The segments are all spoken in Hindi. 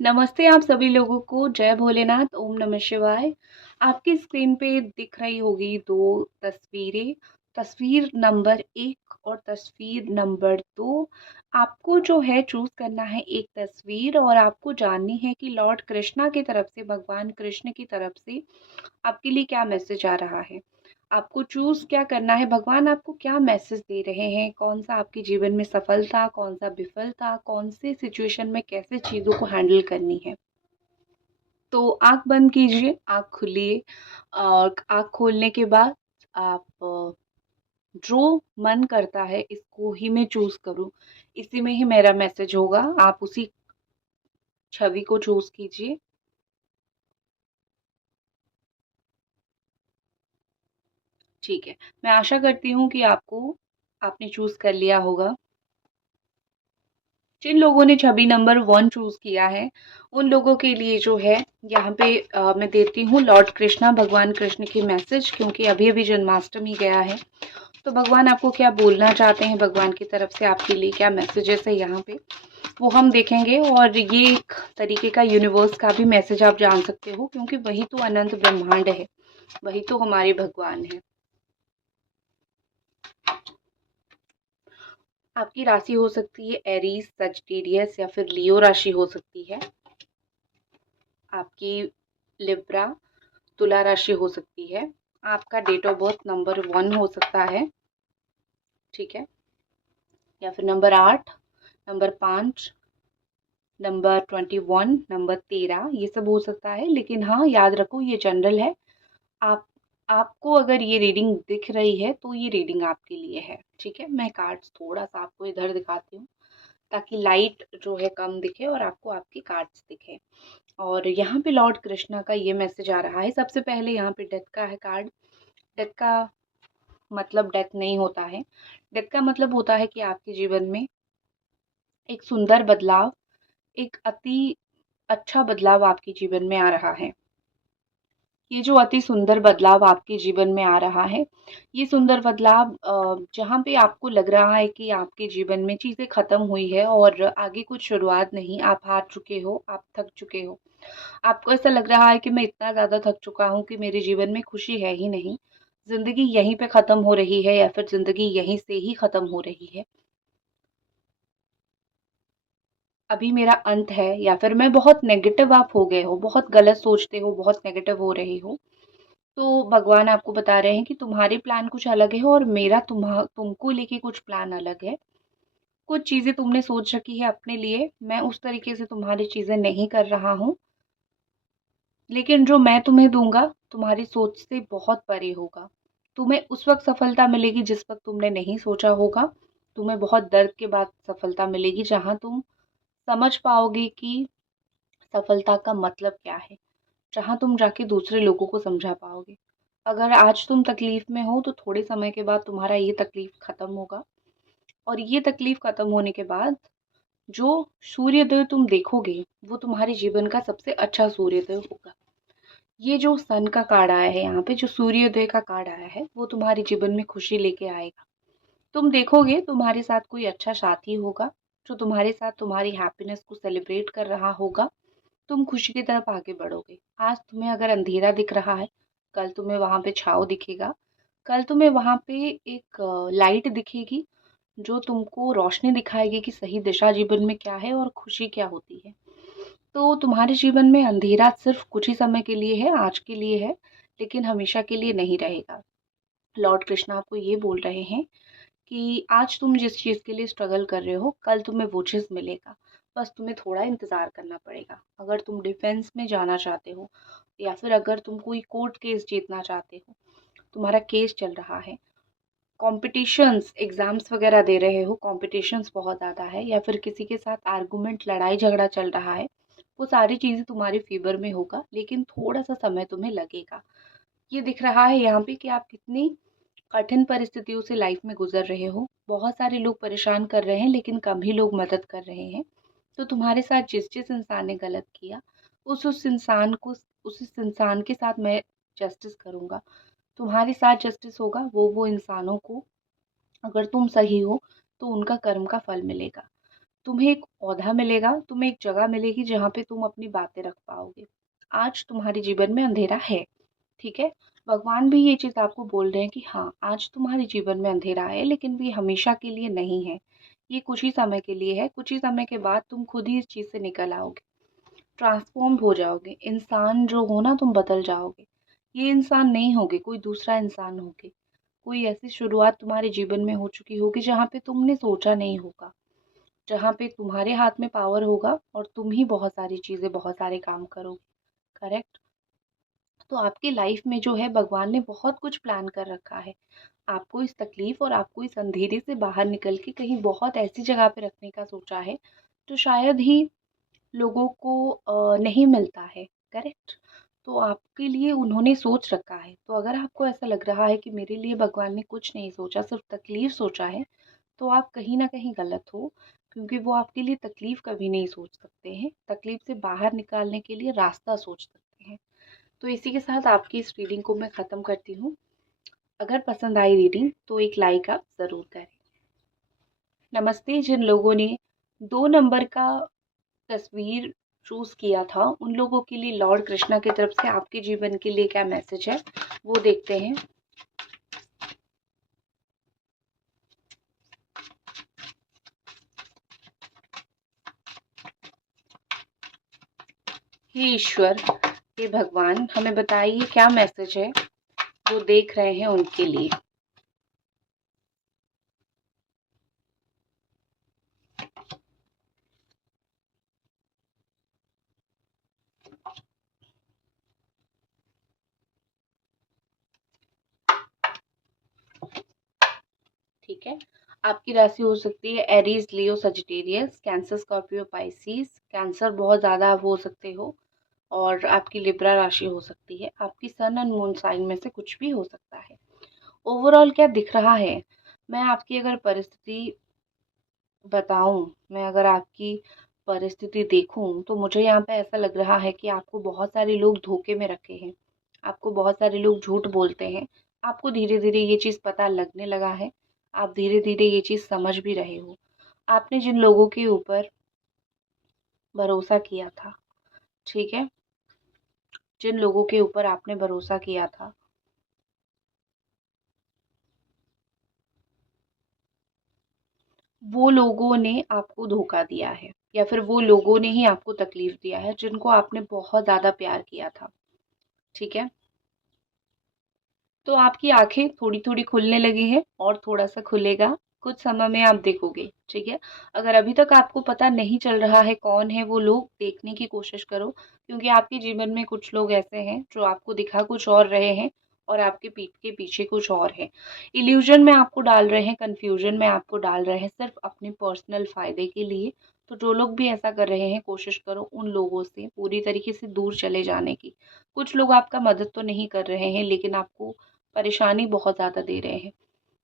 नमस्ते आप सभी लोगों को, जय भोलेनाथ, ओम नमः शिवाय। आपकी स्क्रीन पे दिख रही होगी 2 तस्वीरें, तस्वीर नंबर 1 और तस्वीर नंबर 2। आपको जो है चूज़ करना है एक तस्वीर और आपको जाननी है कि लॉर्ड कृष्णा की तरफ से, भगवान कृष्ण की तरफ से आपके लिए क्या मैसेज आ रहा है। आपको चूज़ क्या करना है, भगवान आपको क्या मैसेज दे रहे हैं, कौन-सा आपके जीवन में सफलता, कौन-सा विफलता, कौन से सिचुएशन में कैसे चीज़ों को हैंडल करनी है। तो आँख बंद कीजिए, आँख खोलिए और आँख खोलने के बाद आप जो मन करता है इसको ही मैं चूज़ करूँ, इसी में ही मेरा मैसेज होगा। आप उसी छवि को चूज़ कीजिए। ठीक है, मैं आशा करती हूँ कि आपने चूज़ कर लिया होगा। जिन लोगों ने छवि नंबर 1 चूज़ किया है, उन लोगों के लिए जो है यहाँ पे मैं देती हूँ लॉर्ड कृष्णा, भगवान कृष्ण की मैसेज, क्योंकि अभी-अभी जन्माष्टमी गया है। तो भगवान आपको क्या बोलना चाहते हैं, भगवान की तरफ से आपके लिए क्या मैसेजेस है यहाँ पे, वो हम देखेंगे। और ये एक तरीके का यूनिवर्स का भी मैसेज आप जान सकते हो, क्योंकि वही तो अनंत ब्रह्मांड है, वही तो हमारे भगवान है। आपकी राशि हो सकती है एरीज, सजिटेरियस या फिर लियो राशि हो सकती है। आपकी लिब्रा, तुला राशि हो सकती है। आपका डेट ऑफ बर्थ नंबर 1 हो सकता है, ठीक है, या फिर नंबर 8, नंबर 5, नंबर 21, नंबर 13, ये सब हो सकता है। लेकिन हाँ, याद रखो ये जनरल है। आप आपको अगर ये रीडिंग दिख रही है तो ये रीडिंग आपके लिए है, ठीक है। मैं कार्ड्स थोड़ा सा आपको इधर दिखाती हूँ ताकि लाइट जो है कम दिखे और आपको आपकी कार्ड्स दिखे। और यहाँ पे लॉर्ड कृष्णा का ये मैसेज आ रहा है। सबसे पहले यहाँ पे डेथ का है कार्ड। डेथ का मतलब डेथ नहीं होता है। डेथ का मतलब होता है कि आपके जीवन में एक सुंदर बदलाव, एक अति अच्छा बदलाव आपके जीवन में आ रहा है। ये जो अति सुंदर बदलाव आपके जीवन में आ रहा है, ये सुंदर बदलाव जहाँ पे आपको लग रहा है कि आपके जीवन में चीज़ें खत्म हुई है और आगे कुछ शुरुआत नहीं, आप हार चुके हो, आप थक चुके हो। आपको ऐसा लग रहा है कि मैं इतना ज़्यादा थक चुका हूँ कि मेरे जीवन में खुशी है ही नहीं। ज़िंदगी यहीं पे खत्म हो रही है या फिर ज़िंदगी यहीं से ही खत्म हो रही है। अभी मेरा अंत है, या फिर मैं बहुत नेगेटिव आप हो गए हो, बहुत गलत सोचते हो, बहुत नेगेटिव हो रहे हो। तो भगवान आपको बता रहे हैं कि तुम्हारे प्लान कुछ अलग है और मेरा तुमको लेके कुछ प्लान अलग है। कुछ चीज़ें तुमने सोच रखी है अपने लिए, मैं उस तरीके से तुम्हारी चीज़ें नहीं कर रहा हूँ। लेकिन जो मैं तुम्हें दूँगा, तुम्हारी सोच से बहुत परे होगा। तुम्हें उस वक़्त सफलता मिलेगी जिस वक़्त तुमने नहीं सोचा होगा। तुम्हें बहुत दर्द के बाद सफलता मिलेगी, जहाँ तुम समझ पाओगे कि सफलता का मतलब क्या है। जहाँ तुम जाके दूसरे लोगों को समझा पाओगे। अगर आज तुम तकलीफ में हो तो थोड़े समय के बाद तुम्हारा ये तकलीफ खत्म होगा, और ये तकलीफ खत्म होने के बाद जो सूर्योदय तुम देखोगे वो तुम्हारे जीवन का सबसे अच्छा सूर्योदय होगा। ये जो सन का कार्ड आया है यहाँ पे, जो सूर्योदय का कार्ड आया है, वो तुम्हारे जीवन में खुशी लेके आएगा। तुम देखोगे तुम्हारे साथ कोई अच्छा साथी होगा जो तुम्हारे साथ तुम्हारी हैप्पीनेस को सेलिब्रेट कर रहा होगा। तुम खुशी की तरफ आगे बढ़ोगे। आज तुम्हें अगर अंधेरा दिख रहा है, कल तुम्हें वहाँ पे छाँव दिखेगा। कल तुम्हें वहाँ पे एक लाइट दिखेगी जो तुमको रोशनी दिखाएगी कि सही दिशा जीवन में क्या है और खुशी क्या होती है। तो तुम्हारे जीवन में अंधेरा सिर्फ कुछ ही समय के लिए है, आज के लिए है, लेकिन हमेशा के लिए नहीं रहेगा। लॉर्ड कृष्ण आपको ये बोल रहे हैं कि आज तुम जिस चीज़ के लिए स्ट्रगल कर रहे हो, कल तुम्हें वो चीज़ मिलेगा। बस तुम्हें थोड़ा इंतज़ार करना पड़ेगा। अगर तुम डिफेंस में जाना चाहते हो या फिर अगर तुम कोई कोर्ट केस जीतना चाहते हो, तुम्हारा केस चल रहा है, कॉम्पिटिशन्स, एग्ज़ाम्स वगैरह दे रहे हो, कॉम्पिटिशन्स बहुत ज़्यादा है, या फिर किसी के साथ आर्गुमेंट, लड़ाई झगड़ा चल रहा है, वो सारी चीज़ें तुम्हारे फ़ेवर में होगा, लेकिन थोड़ा-सा समय तुम्हें लगेगा। ये दिख रहा है यहाँ पे कि आप कितनी कठिन परिस्थितियों से लाइफ में गुजर रहे हो। बहुत सारे लोग परेशान कर रहे हैं लेकिन कम ही लोग मदद कर रहे हैं। तो तुम्हारे साथ जिस-जिस इंसान ने गलत किया, उस इंसान के साथ मैं जस्टिस करूँगा। तुम्हारे साथ जस्टिस होगा, वो इंसानों को, अगर तुम सही हो, तो उनका कर्म का फल मिलेगा। तुम्हें एक ओहदा मिलेगा, तुम्हें एक जगह मिलेगी जहाँ पे तुम अपनी बातें रख पाओगे। आज तुम्हारे जीवन में अंधेरा है, ठीक है? भगवान भी ये चीज़ आपको बोल रहे हैं कि हाँ, आज तुम्हारे जीवन में अंधेरा है, लेकिन ये हमेशा के लिए नहीं है। ये कुछ ही समय के लिए है, कुछ ही समय के बाद तुम खुद ही इस चीज़ से निकल आओगे, ट्रांसफ़ॉर्म हो जाओगे। इंसान जो हो ना, तुम बदल जाओगे। ये इंसान नहीं होगे, कोई दूसरा इंसान होगे। कोई ऐसी शुरुआत तुम्हारे जीवन में हो चुकी होगी जहाँ पे तुमने सोचा नहीं होगा, जहाँ पे तुम्हारे हाथ में पावर होगा और तुम ही बहुत सारी चीज़ें, बहुत सारे काम करोगे, करेक्ट? तो आपकी लाइफ में जो है भगवान ने बहुत कुछ प्लान कर रखा है। आपको इस तकलीफ और आपको इस अंधेरे से बाहर निकल के कहीं बहुत ऐसी जगह पे रखने का सोचा है, जो शायद ही लोगों को नहीं मिलता है, करेक्ट? तो आपके लिए उन्होंने सोच रखा है। तो अगर आपको ऐसा लग रहा है कि मेरे लिए भगवान ने कुछ नहीं सोचा, सिर्फ तकलीफ सोचा है, तो आप कहीं न कहीं गलत हो, क्योंकि वो आपके लिए तकलीफ कभी नहीं सोच सकते हैं। तकलीफ से बाहर निकालने के लिए रास्ता सोच सकते हैं। तो इसी के साथ आपकी इस रीडिंग को मैं ख़त्म करती हूँ। अगर पसंद आई रीडिंग तो एक लाइक आप ज़रूर करें। नमस्ते। जिन लोगों ने 2 नंबर का तस्वीर चूज़ किया था, उन लोगों के लिए लॉर्ड कृष्णा की तरफ से आपके जीवन के लिए क्या मैसेज है, वो देखते हैं। हे ईश्वर, हे भगवान, हमें बताइए क्या मैसेज है जो देख रहे हैं उनके लिए। ठीक है, आपकी राशि हो सकती है Aries, Leo, Sagittarius, Cancer, Scorpio, Pisces. Cancer बहुत ज़्यादा आप हो सकते हो, और आपकी लिब्रा राशि हो सकती है। आपकी सन एंड मून साइन में से कुछ भी हो सकता है। ओवरऑल क्या दिख रहा है, मैं आपकी अगर परिस्थिति बताऊं, मैं अगर आपकी परिस्थिति देखूं, तो मुझे यहाँ पे ऐसा लग रहा है कि आपको बहुत सारे लोग धोखे में रखे हैं, आपको बहुत सारे लोग झूठ बोलते हैं। आपको धीरे धीरे ये चीज़ पता लगने लगा है, आप धीरे धीरे ये चीज़ समझ भी रहे हो। आपने जिन लोगों के ऊपर भरोसा किया था, ठीक है, जिन लोगों के ऊपर आपने भरोसा किया था, वो लोगों ने आपको धोखा दिया है, या फिर वो लोगों ने ही आपको तकलीफ दिया है जिनको आपने बहुत ज़्यादा प्यार किया था, ठीक है? तो आपकी आँखें थोड़ी-थोड़ी खुलने लगी हैं और थोड़ा-सा खुलेगा, कुछ समय में आप देखोगे, ठीक है? अगर अभी तक आपको पता नहीं चल रहा है कौन है वो लोग, देखने की कोशिश करो, क्योंकि आपके जीवन में कुछ लोग ऐसे हैं जो आपको दिखा कुछ और रहे हैं और आपके पीठ के पीछे कुछ और है। इल्यूज़न में आपको डाल रहे हैं, कन्फ्यूज़न में आपको डाल रहे हैं सिर्फ़ अपने पर्सनल फ़ायदे के लिए। तो जो लोग भी ऐसा कर रहे हैं, कोशिश करो उन लोगों से पूरी तरीके से दूर चले जाने की। कुछ लोग आपका मदद तो नहीं कर रहे हैं, लेकिन आपको परेशानी बहुत ज़्यादा दे रहे हैं।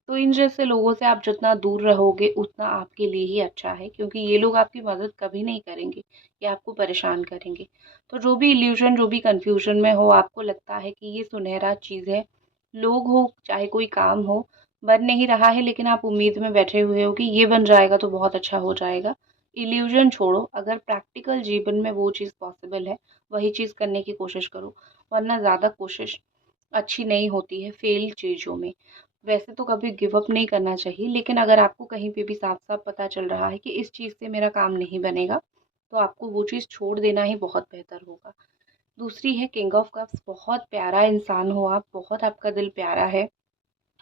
तो इन जैसे लोगों से आप जितना दूर रहोगे उतना आपके लिए ही अच्छा है, क्योंकि ये लोग आपकी मदद कभी नहीं करेंगे, ये आपको परेशान करेंगे। तो जो भी इल्यूज़न, जो भी कन्फ्यूज़न में हो, आपको लगता है कि ये सुनहरा चीज़ है, लोग हो चाहे कोई काम हो, बन नहीं रहा है, लेकिन आप उम्मीद में बैठे हुए हो कि ये बन जाएगा तो बहुत अच्छा हो जाएगा। इल्यूज़न छोड़ो, अगर प्रैक्टिकल जीवन में वो चीज़ पॉसिबल है, वही चीज़ करने की कोशिश करो, वरना ज़्यादा कोशिश अच्छी नहीं होती है फेल चीज़ों में। वैसे तो कभी गिव अप नहीं करना चाहिए, लेकिन अगर आपको कहीं पे भी साफ-साफ पता चल रहा है कि इस चीज़ से मेरा काम नहीं बनेगा, तो आपको वो चीज़ छोड़ देना ही बहुत बेहतर होगा। दूसरी है किंग ऑफ कप्स, बहुत प्यारा इंसान हो आप, बहुत आपका दिल प्यारा है,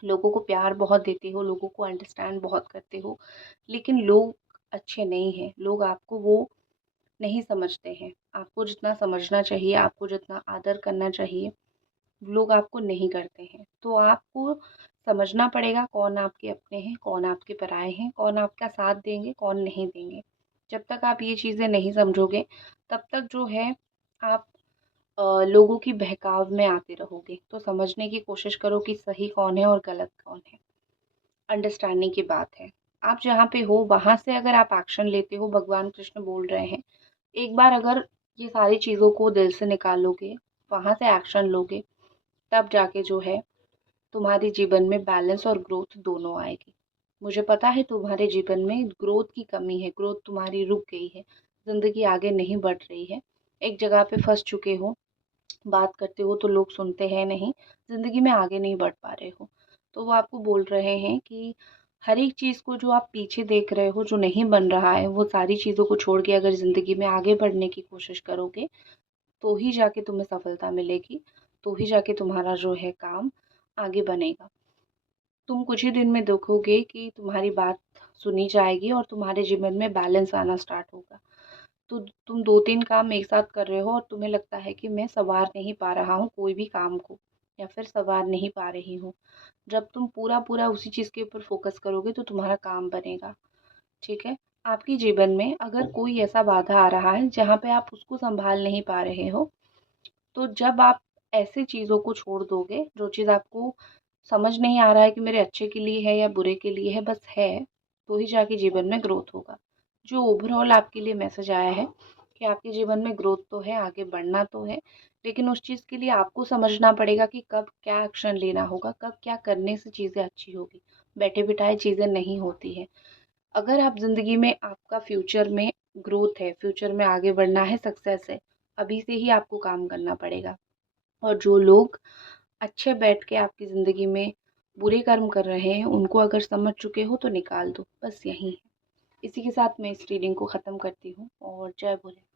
लोगों को प्यार बहुत देते हो, लोगों को अंडरस्टैंड बहुत करते हो, लेकिन लोग अच्छे नहीं हैं, लोग आपको वो नहीं समझते हैं। आपको जितना समझना चाहिए, आपको जितना आदर करना चाहिए, लोग आपको नहीं करते हैं। तो आपको समझना पड़ेगा कौन आपके अपने हैं, कौन आपके पराए हैं, कौन आपका साथ देंगे, कौन नहीं देंगे। जब तक आप ये चीज़ें नहीं समझोगे, तब तक जो है आप लोगों की बहकाव में आते रहोगे। तो समझने की कोशिश करो कि सही कौन है और गलत कौन है। अंडरस्टैंडिंग की बात है। आप जहाँ पे हो वहाँ से अगर आप एक्शन लेते हो, भगवान कृष्ण बोल रहे हैं, एक बार अगर ये सारी चीज़ों को दिल से निकाल लोगे, वहाँ से एक्शन लोगे, तब जाके जो है तुम्हारे जीवन में बैलेंस और ग्रोथ दोनों आएगी। मुझे पता है तुम्हारे जीवन में ग्रोथ की कमी है, ग्रोथ तुम्हारी रुक गई है, ज़िंदगी आगे नहीं बढ़ रही है, एक जगह पे फँस चुके हो, बात करते हो तो लोग सुनते हैं नहीं, ज़िंदगी में आगे नहीं बढ़ पा रहे हो। तो वो आपको बोल रहे हैं कि हर एक चीज़ को जो आप पीछे देख रहे हो, जो नहीं बन रहा है, वो सारी चीज़ों को छोड़ के अगर ज़िंदगी में आगे बढ़ने की कोशिश करोगे, तो ही जाके तुम्हें सफलता मिलेगी, तो ही जाके तुम्हारा जो है काम आगे बनेगा। तुम कुछ ही दिन में देखोगे कि तुम्हारी बात सुनी जाएगी और तुम्हारे जीवन में बैलेंस आना स्टार्ट होगा। तो तुम 2-3 काम एक साथ कर रहे हो और तुम्हें लगता है कि मैं सँवार नहीं पा रहा हूँ कोई भी काम को या फिर सँवार नहीं पा रही हूँ। जब तुम पूरा-पूरा उसी चीज़ के ऊपर फ़ोकस करोगे तो तुम्हारा काम बनेगा, ठीक है? आपके जीवन में अगर कोई ऐसा बाधा आ रहा है जहाँ पे आप उसको सँभाल नहीं पा रहे हो, तो जब आप ऐसी चीज़ों को छोड़ दोगे, जो चीज़ आपको समझ नहीं आ रहा है कि मेरे अच्छे के लिए है या बुरे के लिए है, बस है, तो ही जाके जीवन में ग्रोथ होगा। जो ओवरऑल आपके लिए मैसेज आया है कि आपके जीवन में ग्रोथ तो है, आगे बढ़ना तो है, लेकिन उस चीज़ के लिए आपको समझना पड़ेगा कि कब क्या एक्शन लेना होगा, कब क्या करने से चीज़ें अच्छी होगी। बैठे-बिठाए चीज़ें नहीं होती हैं। अगर आप ज़िंदगी में आपका फ्यूचर में ग्रोथ है, फ्यूचर में आगे बढ़ना है, सक्सेस है, अभी से ही आपको काम करना पड़ेगा। और जो लोग अच्छे बैठ के आपकी ज़िंदगी में बुरे कर्म कर रहे हैं, उनको अगर समझ चुके हो तो निकाल दो, बस यही है। इसी के साथ मैं इस रीडिंग को ख़त्म करती हूँ और जय भोले।